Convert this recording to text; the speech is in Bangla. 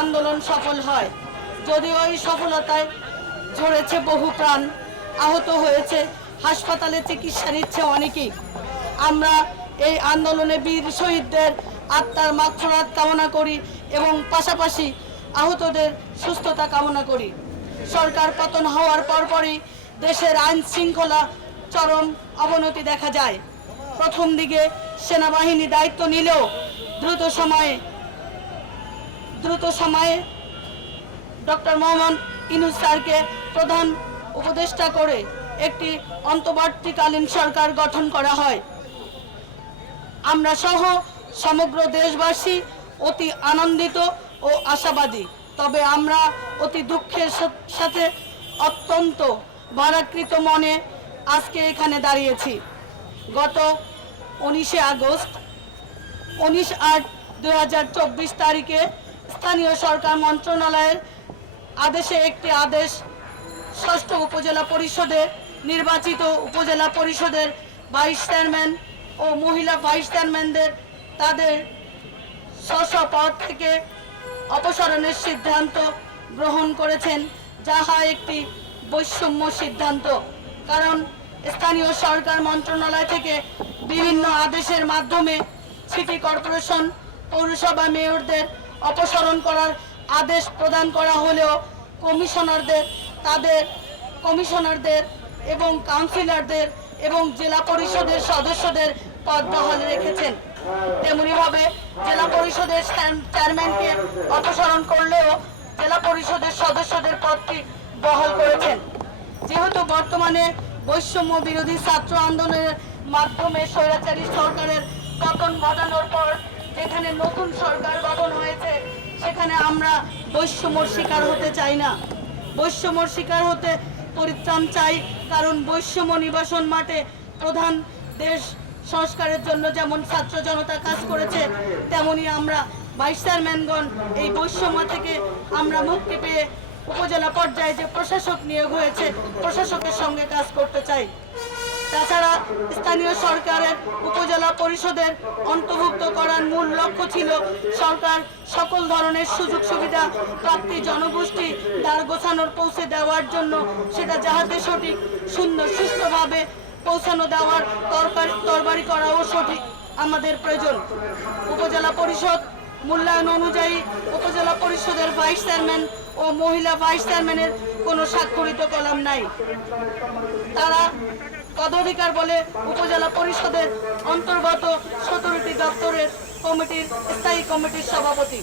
আন্দোলন সফল হয়। যদিও এই সফলতায় ঝরেছে বহু প্রাণ, আহত হয়েছে, হাসপাতালে চিকিৎসা নিচ্ছে অনেকেই। আমরা এই আন্দোলনে বীর শহীদদের আত্মার মাগফিরাত কামনা করি এবং পাশাপাশি আহতদের সুস্থতা কামনা করি। সরকার পতন হওয়ার পরপরই দেশের আইন শৃঙ্খলা চরম অবনতি দেখা যায়। প্রথম দিকে সেনাবাহিনী দায়িত্ব নিলেও দ্রুত সময়ে ডক্টর মোহাম্মদ ইউনূস স্যারকে প্রধান উপদেষ্টা করে একটি অন্তর্বর্তীকালীন সরকার গঠন করা হয়। আমরা সহ সমগ্র দেশবাসী অতি আনন্দিত ও আশাবাদী। তবে আমরা অতি দুঃখের সাথে অত্যন্ত ভারাক্রান্ত মনে আজকে এখানে দাঁড়িয়েছি। গত 19 আগস্ট 19/8/2024 তারিখে স্থানীয় সরকার মন্ত্রণালয়ের আদেশে একটি আদেশ ষষ্ঠ উপজেলা পরিষদের নির্বাচিত উপজেলা পরিষদের ভাইস চেয়ারম্যান ও মহিলা ভাইস চেয়ারম্যানদের তাদের স্ব পদ থেকে অপসারণের সিদ্ধান্ত গ্রহণ করেছেন, যাহা একটি বৈষম্য সিদ্ধান্ত। কারণ স্থানীয় সরকার মন্ত্রণালয় থেকে বিভিন্ন আদেশের মাধ্যমে সিটি কর্পোরেশন, পৌরসভা মেয়রদের অপসারণ করার আদেশ প্রদান করা হলেও কমিশনারদের এবং কাউন্সিলরদের এবং জেলা পরিষদের সদস্যদের পদ বহাল রেখেছেন। তেমনিভাবে জেলা পরিষদের চেয়ারম্যানকে অপসারণ করলেও জেলা পরিষদের সদস্যদের পদটি বহাল করেছেন। যেহেতু বর্তমানে বৈষম্য বিরোধী ছাত্র আন্দোলনের মাধ্যমে স্বৈরাচারী সরকারের পতন ঘটানোর পর যেখানে নতুন সরকার গঠন হয়েছে, সেখানে আমরা বৈষম্যর শিকার হতে চাই না। বৈষম্যর শিকার হতে পরিত্রাণ চাই, কারণ বৈষম্য নিবাসন মাঠে প্রধান দেশ সংস্কারের জন্য যেমন ছাত্র জনতা কাজ করেছে, তেমনি আমরা ভাইস চেয়ারম্যানগণ এই বৈষম্য থেকে আমরা মুক্তি পেয়ে উপজেলা পর্যায়ে যে প্রশাসক নিয়োগ হয়েছে, প্রশাসকের সঙ্গে কাজ করতে চাই। তাছাড়া স্থানীয় সরকারের উপজেলা পরিষদের অন্তর্ভুক্ত করার মূল লক্ষ্য ছিল সরকার সকল ধরনের সুযোগ সুবিধা প্রাপ্তি জনগোষ্ঠী দ্বার গোছানোর পৌঁছে দেওয়ার জন্য, সেটা যাহাতে সঠিক সুন্দর সুষ্ঠুভাবে পৌঁছানো দেওয়ার তরবারি করাও সঠিক আমাদের প্রয়োজন। উপজেলা পরিষদ মূল্যায়ন অনুযায়ী উপজেলা পরিষদের ভাইস চেয়ারম্যান ও মহিলা ভাইস চেয়ারম্যানের কোনো স্বাক্ষরিত কলাম নাই। তারা পদাধিকার বলে উপজেলা পরিষদের অন্তর্গত 17টি দপ্তরের কমিটির স্থায়ী কমিটির সভাপতি।